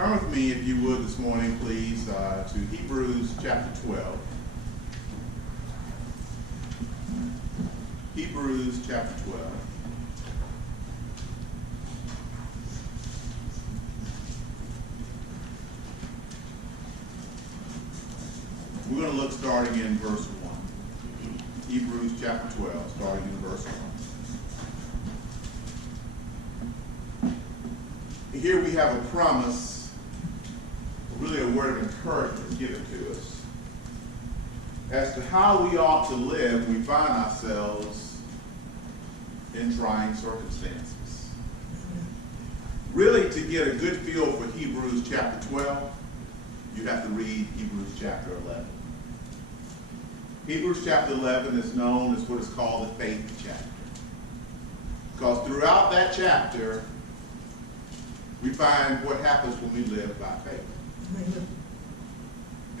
Turn with me, if you would, this morning, please, to Hebrews chapter 12. Hebrews chapter 12. We're going to look starting in verse 1. Hebrews chapter 12, starting in verse 1. Here we have a promise, really a word of encouragement given to us as to how we ought to live when we find ourselves in trying circumstances. Really, to get a good feel for Hebrews chapter 12, you have to read Hebrews chapter 11. Hebrews chapter 11 is known as what is called the faith chapter. Because throughout that chapter, we find what happens when we live by faith.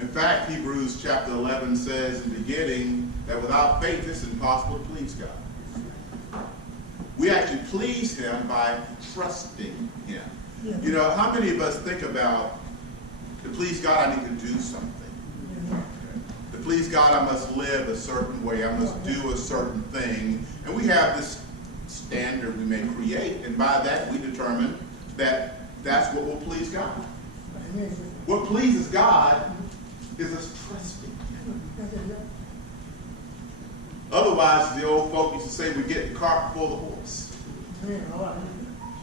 In fact, Hebrews chapter 11 says in the beginning that without faith it's impossible to please God. We actually please Him by trusting Him. Yeah. You know, how many of us think about, to please God I need to do something. To please God I must live a certain way. I must do a certain thing. And we have this standard we may create, and by that we determine that that's what will please God. What pleases God is us trusting Him. Otherwise, the old folk used to say, we get the cart before the horse.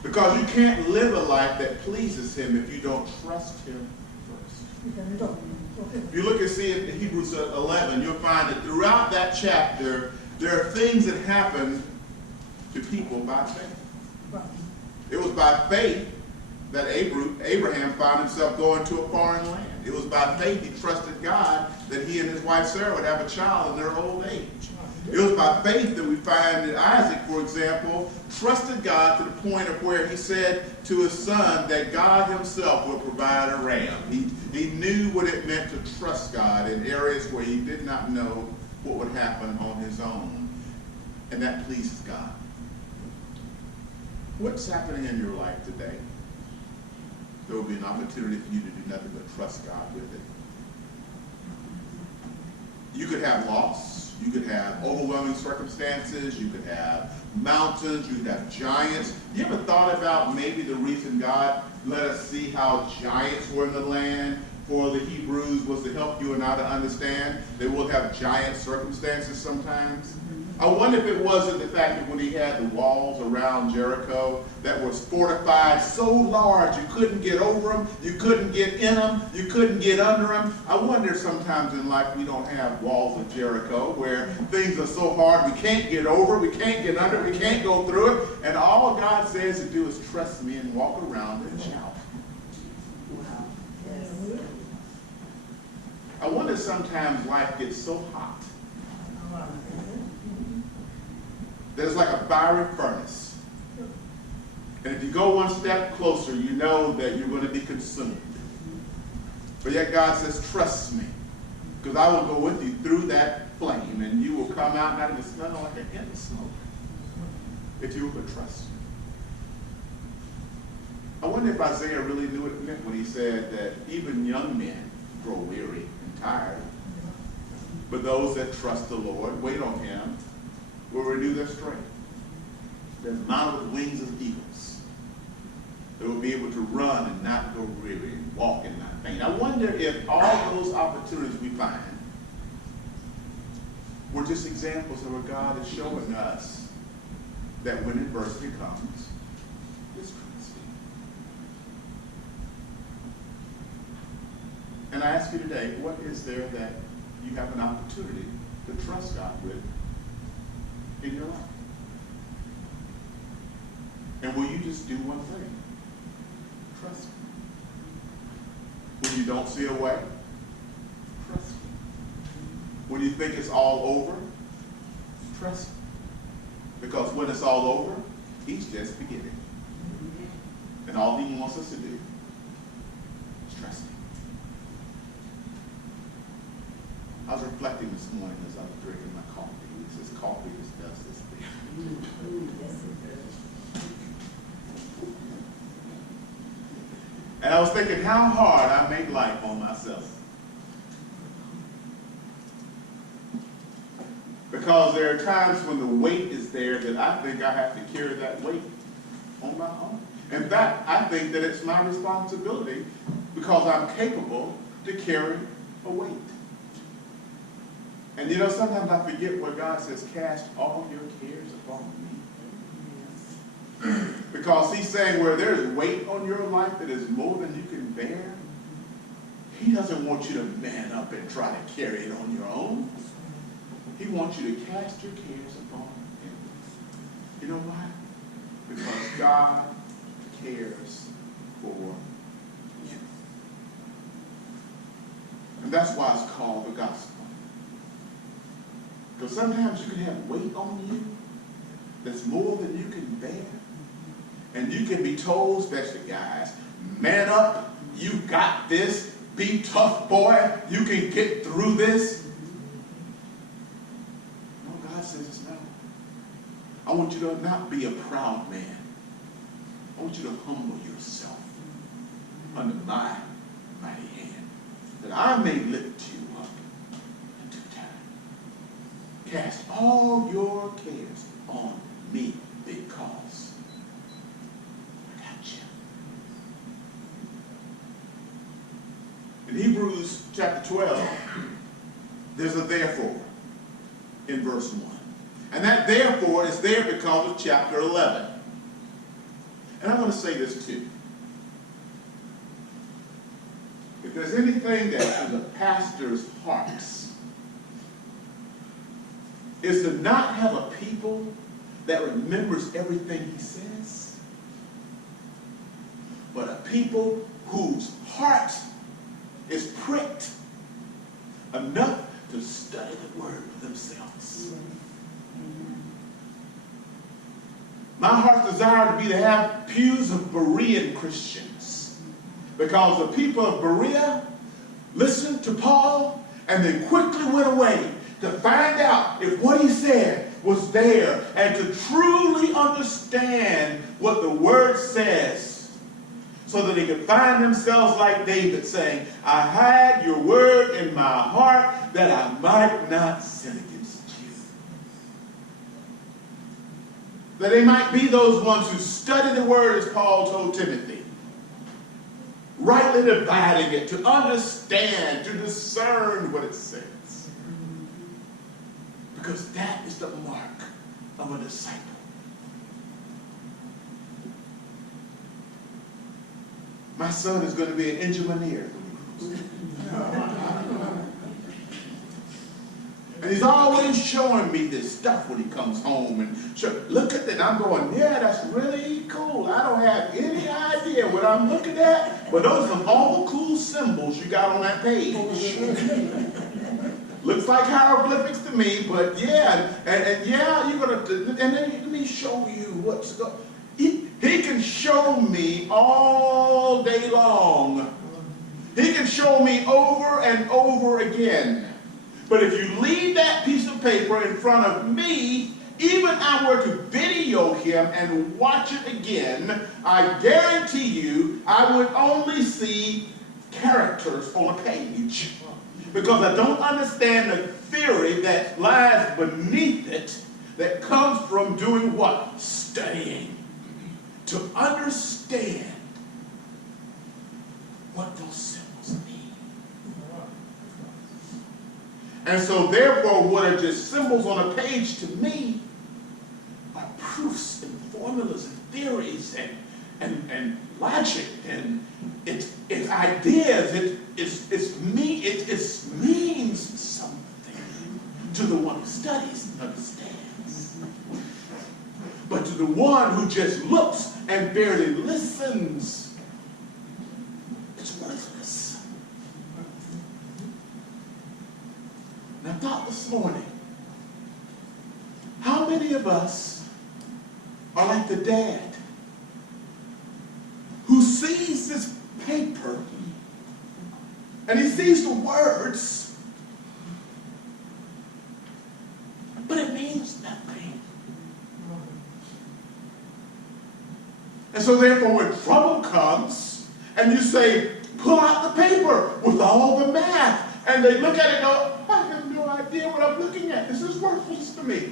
Because you can't live a life that pleases Him if you don't trust Him first. If you look and see it in Hebrews 11, you'll find that throughout that chapter, there are things that happen to people by faith. It was by faith that Abraham found himself going to a foreign land. It was by faith he trusted God that he and his wife Sarah would have a child in their old age. It was by faith that we find that Isaac, for example, trusted God to the point of where he said to his son that God himself would provide a ram. He knew what it meant to trust God in areas where he did not know what would happen on his own. And that pleases God. What's happening in your life today? There will be an opportunity for you to do nothing but trust God with it. You could have loss. You could have overwhelming circumstances. You could have mountains. You could have giants. You ever thought about maybe the reason God let us see how giants were in the land for the Hebrews was to help you and I to understand they will have giant circumstances sometimes? I wonder if it wasn't the fact that when he had the walls around Jericho that was fortified so large you couldn't get over them, you couldn't get in them, you couldn't get under them. I wonder if sometimes in life we don't have walls of Jericho where things are so hard we can't get over, we can't get under, we can't go through it, and all God says to do is trust me and walk around and shout. Wow. Yes. I wonder if sometimes life gets so hot there's like a fiery furnace. And if you go one step closer, you know that you're going to be consumed. But yet God says, trust me, because I will go with you through that flame, and you will come out not even smelling like an hint of smoke, if you would trust me. I wonder if Isaiah really knew what it meant when he said that even young men grow weary and tired. But those that trust the Lord, wait on Him, will renew their strength. They'll mount with wings of eagles. They will be able to run and not go weary, and walk and not faint. I wonder if all those opportunities we find were just examples of where God is showing us that when adversity comes, it's trusting. And I ask you today, what is there that you have an opportunity to trust God with in your life? And will you just do one thing? Trust Him. When you don't see a way, trust Him. When you think it's all over, trust Him. Because when it's all over, He's just beginning. And all He wants us to do is trust Him. I was reflecting this morning as I was drinking my coffee. It says coffee just does this thing. Yes, it does. And I was thinking how hard I make life on myself. Because there are times when the weight is there that I think I have to carry that weight on my own. In fact, I think that it's my responsibility because I'm capable to carry a weight. And you know, sometimes I forget where God says, cast all your cares upon me. Because he's saying where there's weight on your life that is more than you can bear, he doesn't want you to man up and try to carry it on your own. He wants you to cast your cares upon him. You know why? Because God cares for you. And that's why it's called the gospel. Because sometimes you can have weight on you that's more than you can bear. And you can be told, especially guys, man up, you got this, be tough boy, you can get through this. No, God says no. I want you to not be a proud man. I want you to humble yourself under my mighty hand, that I may lift you up in due time. Cast all your cares on me because I got you. In Hebrews chapter 12, there's a therefore in verse 1. And that therefore is there because of chapter 11. And I want to say this too. If there's anything that is a pastor's hearts, is to not have a people that remembers everything he says, but a people whose heart is pricked enough to study the word for themselves. My heart's desire to be to have pews of Berean Christians, because the people of Berea listened to Paul and then quickly went away to find out if what he said was there and to truly understand what the word says, so that they could find themselves like David saying, I hide your word in my heart that I might not sin against you. That they might be those ones who study the word as Paul told Timothy, rightly dividing it, to understand, to discern what it says. Because that is the mark of a disciple. My son is going to be an engineer. And he's always showing me this stuff when he comes home. And look at that. I'm going, yeah, that's really cool. I don't have any idea what I'm looking at, but those are all the cool symbols you got on that page. Looks like hieroglyphics to me, but yeah, and yeah, you're going to, and then let me show you what's going on. He can show me all day long. He can show me over and over again. But if you leave that piece of paper in front of me, even I were to video him and watch it again, I guarantee you I would only see characters on a page. Because I don't understand the theory that lies beneath it that comes from doing what? Studying. To understand what those symbols mean. And so therefore, what are just symbols on a page to me are proofs and formulas and theories and logic, and it's ideas. It means something to the one who studies and understands. But to the one who just looks and barely listens, it's worthless. And I thought this morning, how many of us are like the dad who sees this paper and he sees the words, but it means nothing. And so therefore, when trouble comes And you say, pull out the paper with all the math. And they look at it and go, I have no idea what I'm looking at. This is worthless to me.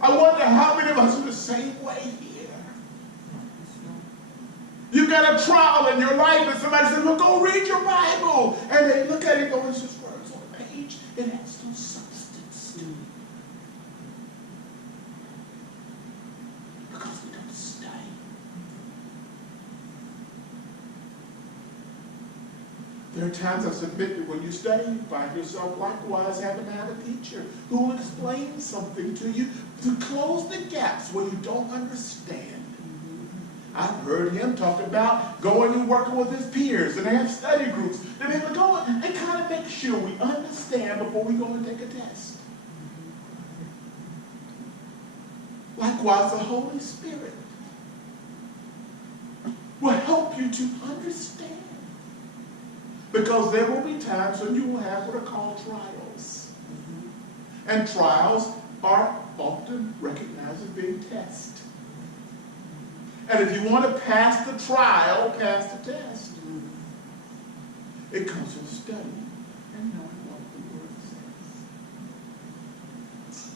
I wonder how many of us are the same way here. You got a trial in your life and somebody says, well, go read your Bible. And they look at it and go, it's just words on a page. It has no substance to it. Because we don't study. There are times I submit that when you study, you find yourself likewise having to have a teacher who will explain something to you to close the gaps where you don't understand. I've heard him talk about going and working with his peers, and they have study groups. And they would go and kind of make sure we understand before we go and take a test. Likewise, the Holy Spirit will help you to understand. Because there will be times when you will have what are called trials. And trials are often recognized as being tests. And if you want to pass the trial, pass the test, it comes with study and knowing what the Word says.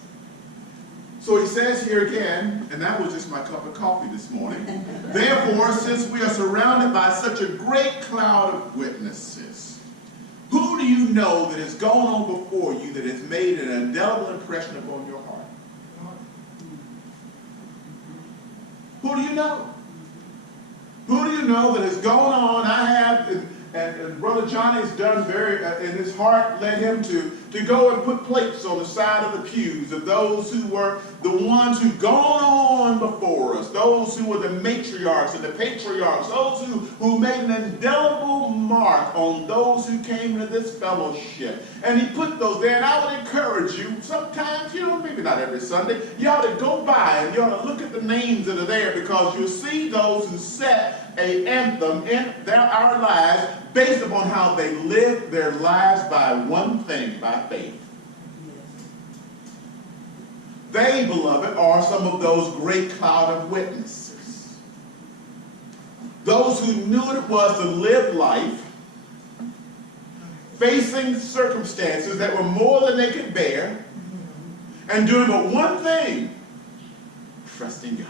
So he says here again, and that was just my cup of coffee this morning, therefore, since we are surrounded by such a great cloud of witnesses, who do you know that has gone on before you that has made an indelible impression upon your heart? Who do you know? Who do you know that has gone on? I have, and Brother Johnny's done very, in his heart led him to go and put plates on the side of the pews of those who were the ones who've gone on before us, those who were the matriarchs and the patriarchs, those who made an indelible mark on those who came into this fellowship. And he put those there, and I would encourage you, sometimes, maybe not every Sunday, you ought to go by and you ought to look at the names that are there, because you'll see those who set an anthem in our lives based upon how they lived their lives by one thing, by faith. They, beloved, are some of those great cloud of witnesses. Those who knew what it was to live life, facing circumstances that were more than they could bear, and doing but one thing, trusting God.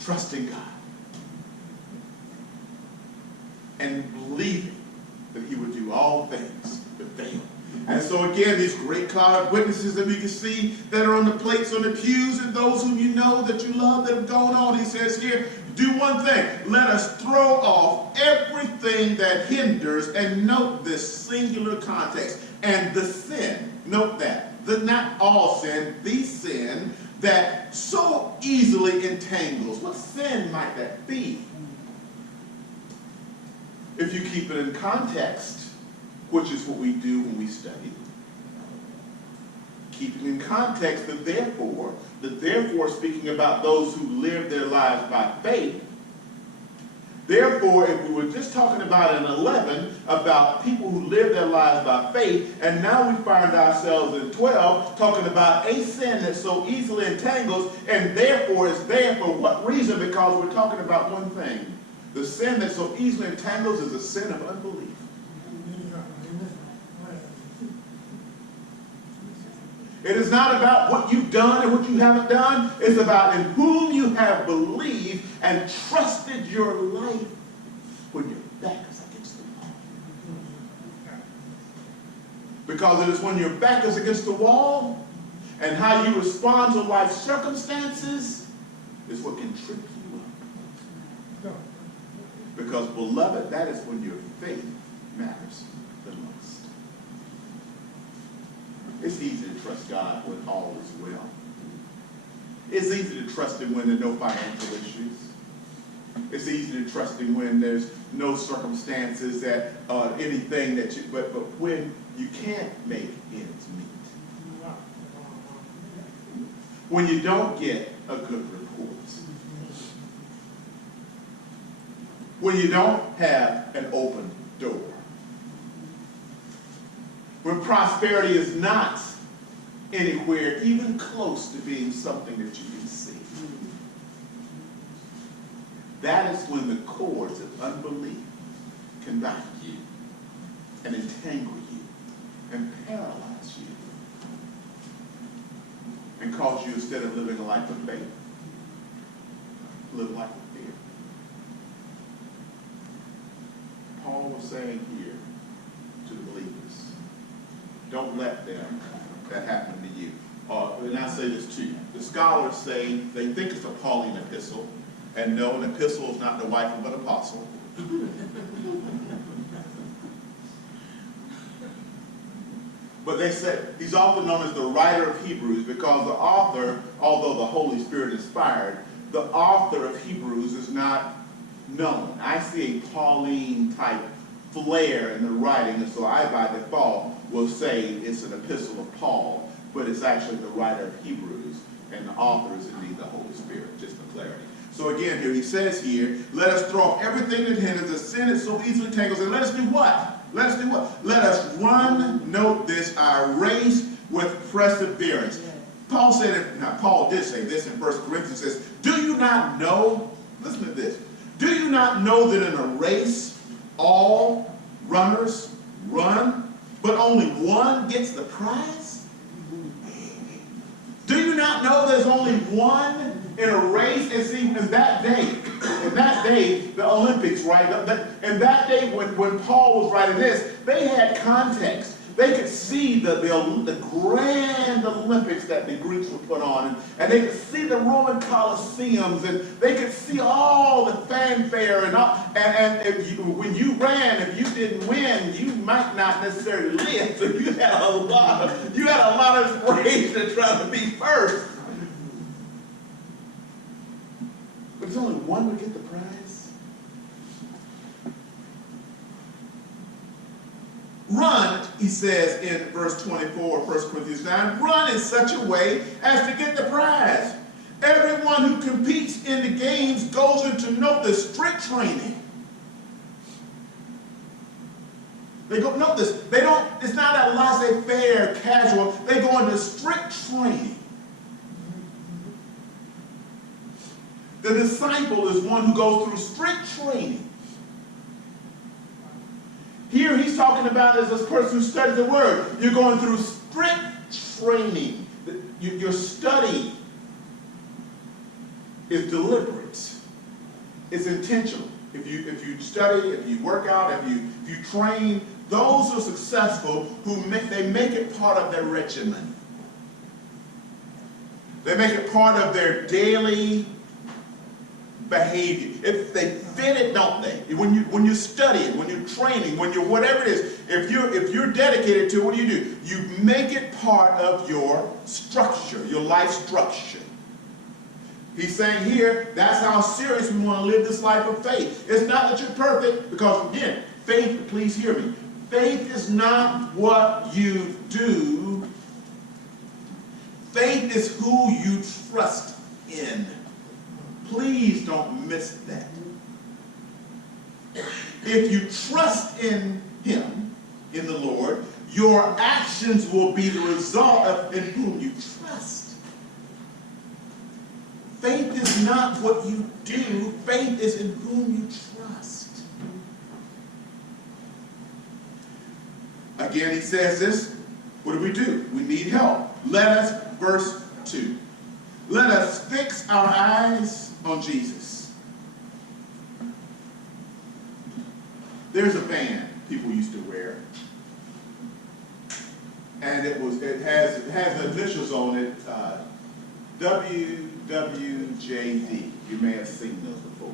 Trusting God. And believing that he would do all things but fail. And so again, these great cloud of witnesses that we can see that are on the plates, on the pews, and those whom you know that you love that have gone on, he says here, do one thing. Let us throw off everything that hinders, and note this singular context, and the sin. Note that. Not all sin, the sin that so easily entangles. What sin might that be? If you keep it in context, which is what we do when we study, keep it in context, the therefore speaking about those who live their lives by faith. Therefore, if we were just talking about in 11 about people who live their lives by faith, and now we find ourselves in 12 talking about a sin that so easily entangles, and therefore is there for what reason? Because we're talking about one thing. The sin that so easily entangles is a sin of unbelief. It is not about what you've done and what you haven't done. It's about in whom you have believed and trusted your life when your back is against the wall. Because it is when your back is against the wall and how you respond to life's circumstances is what can trip you up. Because, beloved, that is when your faith matters the most. It's easy to trust God when all is well. It's easy to trust Him when there are no financial issues. It's easy to trust Him when there's no circumstances that anything that you, but when you can't make ends meet. When you don't get a good report. When you don't have an open door. When prosperity is not anywhere even close to being something that you can see. that is when the cords of unbelief can bind you and entangle you and paralyze you and cause you, instead of living a life of faith, live a life of fear. Paul was saying here to the believers, don't let that happen to you. And I say this to you. The scholars say they think it's a Pauline epistle, and no, an epistle is not the wife of an apostle. But they say he's often known as the writer of Hebrews because the author, although the Holy Spirit inspired, the author of Hebrews is not known. I see a Pauline type flair in the writing, and so I by default will say it's an epistle of Paul, but it's actually the writer of Hebrews, and the author is indeed the Holy Spirit, just for clarity. So again here, he says here, let us throw off everything that hinders, the sin that so easily entangles, and let us do what? Let us do what? Let us run, note this, our race with perseverance. Paul did say this in 1 Corinthians, says, do you not know, listen to this, do you not know that in a race all runners run, but only one gets the prize? Do you not know there's only one in a race? And see, in that day, the Olympics, right? In that day when Paul was writing this, they had context. They could see the grand Olympics that the Greeks would put on, and they could see the Roman Colosseums, and they could see all the fanfare, and when you ran, if you didn't win, you might not necessarily live. So you had a lot of inspiration trying to be first. But it's only one would get the prize. Run, he says in verse 24 of 1 Corinthians 9, run in such a way as to get the prize. Everyone who competes in the games goes into strict training. It's not a laissez-faire, casual. They go into strict training. The disciple is one who goes through strict training. Here he's talking about as a person who studies the word. You're going through strict training. Your study is deliberate. It's intentional. If you study, if you work out, if you train, those who are successful, they make it part of their regimen. They make it part of their daily behavior. If they fit it, don't they? When you're studying, when you're training, when you're whatever it is, if you're dedicated to it, what do? You make it part of your structure, your life structure. He's saying here, that's how serious we want to live this life of faith. It's not that you're perfect, because again, faith, please hear me, faith is not what you do. Faith is who you trust in. Please don't miss that. If you trust in Him, in the Lord, your actions will be the result of in whom you trust. Faith is not what you do. Faith is in whom you trust. Again, he says this. What do? We need help. Verse 2. Let us fix our eyes on Jesus. There's a band people used to wear, and it has the initials on it, WWJD. You may have seen those before.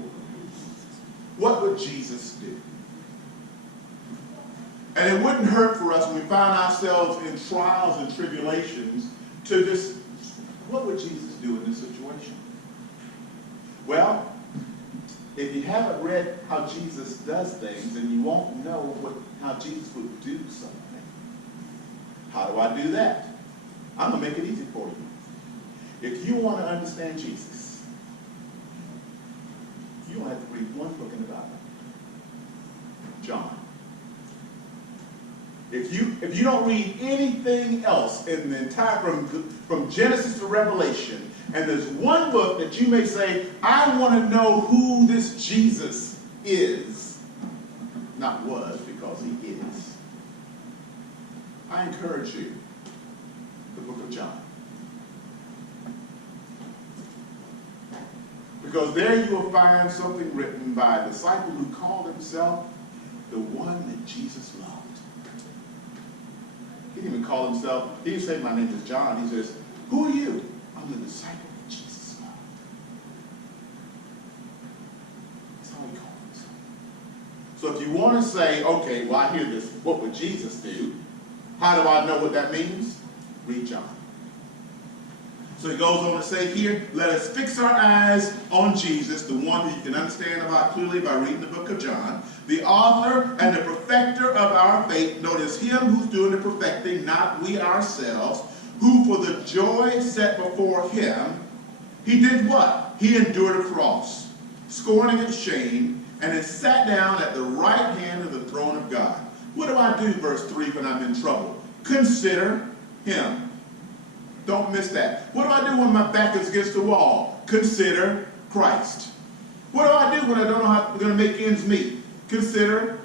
What would Jesus do? And it wouldn't hurt for us when we find ourselves in trials and tribulations to just, what would Jesus do in this situation? Well, if you haven't read how Jesus does things, then you won't know how Jesus would do something. How do I do that? I'm going to make it easy for you. If you want to understand Jesus, you don't have to read one book in the Bible. John. If you don't read anything else in the entire, from Genesis to Revelation, And there's one book that you may say, I want to know who this Jesus is. Not was, because he is. I encourage you, the book of John. Because there you will find something written by a disciple who called himself the one that Jesus loved. He didn't even call himself, he didn't say, my name is John. He says, who are you? I'm the disciple that Jesus loved. That's how he called himself. So if you want to say, okay, well, I hear this, what would Jesus do? How do I know what that means? Read John. So he goes on to say here, let us fix our eyes on Jesus, the one who you can understand about clearly by reading the book of John, the author and the perfecter of our faith. Notice him who's doing the perfecting, not we ourselves, who for the joy set before him, he did what? He endured a cross, scorning its shame, and is sat down at the right hand of the throne of God. What do I do, verse 3, when I'm in trouble? Consider him. Don't miss that. What do I do when my back is against the wall? Consider Christ. What do I do when I don't know how I'm going to make ends meet? Consider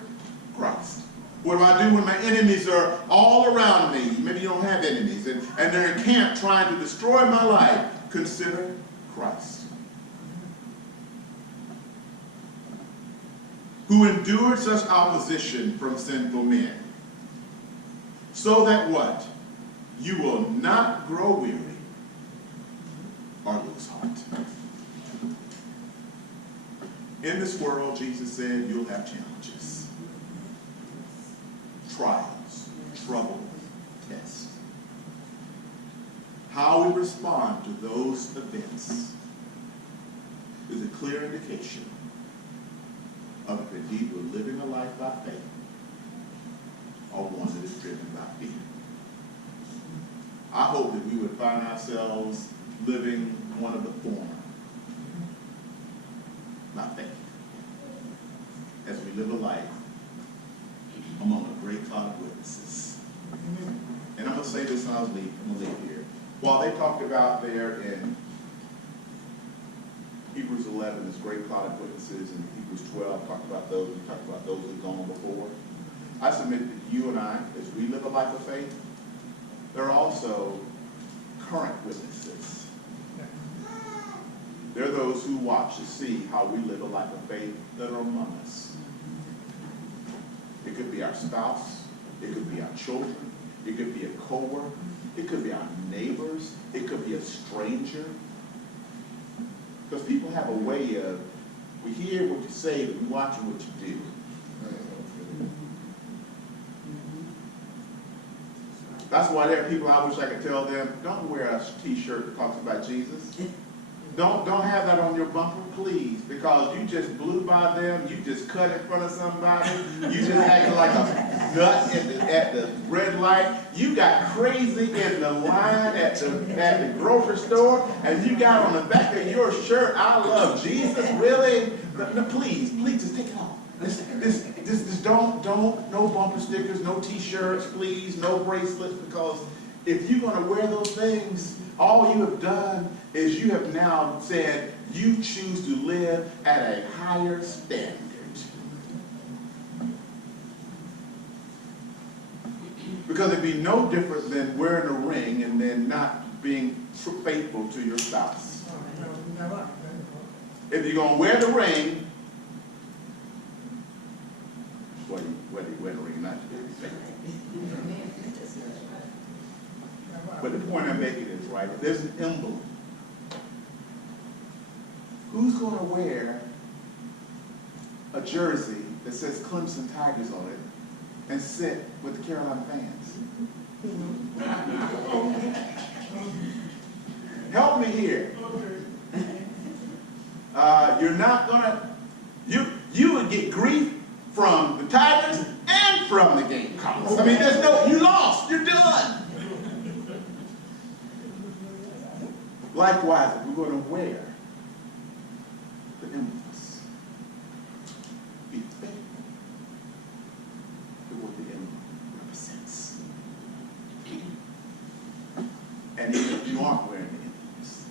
Christ. What do I do when my enemies are all around me? Maybe you don't have enemies, and they're encamped trying to destroy my life. Consider Christ. Who endured such opposition from sinful men, so that what? You will not grow weary or lose heart. In this world, Jesus said, you'll have challenges, trials, trouble, tests. How we respond to those events is a clear indication of if indeed we're living a life by faith or one that is driven by fear. I hope that we would find ourselves living one of the former, by faith, as we live a life among a great cloud of witnesses. And I'm going to say this and I'm going to leave here. While they talked about there in Hebrews 11, this great cloud of witnesses, and Hebrews 12, talked about those, we talked about those who've gone before. I submit that you and I, as we live a life of faith, there are also current witnesses. There are those who watch to see how we live a life of faith that are among us. It could be our spouse. It could be our children. It could be a co-worker. It could be our neighbors. It could be a stranger. Because people have a way of, we hear what you say, but we watch what you do. That's why there are people I wish I could tell them, don't wear a t-shirt that talks about Jesus. Don't have that on your bumper, please, because you just blew by them, you just cut in front of somebody, you just acted like a nut at the red light, you got crazy in the line at the grocery store, and you got on the back of your shirt, I love Jesus, really? No, please, just take it off. This don't, no bumper stickers, no t-shirts, please, no bracelets, because if you're going to wear those things, all you have done is you have now said you choose to live at a higher standard. Because it'd be no different than wearing a ring and then not being faithful to your spouse. If you're going to wear the ring, whether you wear the ring or not, you be faithful. But the point I'm making is, right, if there's an emblem, who's going to wear a jersey that says Clemson Tigers on it and sit with the Carolina fans? Help me here. You're not going to, you would get grief from the Tigers and from the Gamecocks. I mean, there's no, you lost, you're done. Likewise, if we're going to wear the emblems, be faithful to what the emblem represents. And even if you aren't wearing the emblems,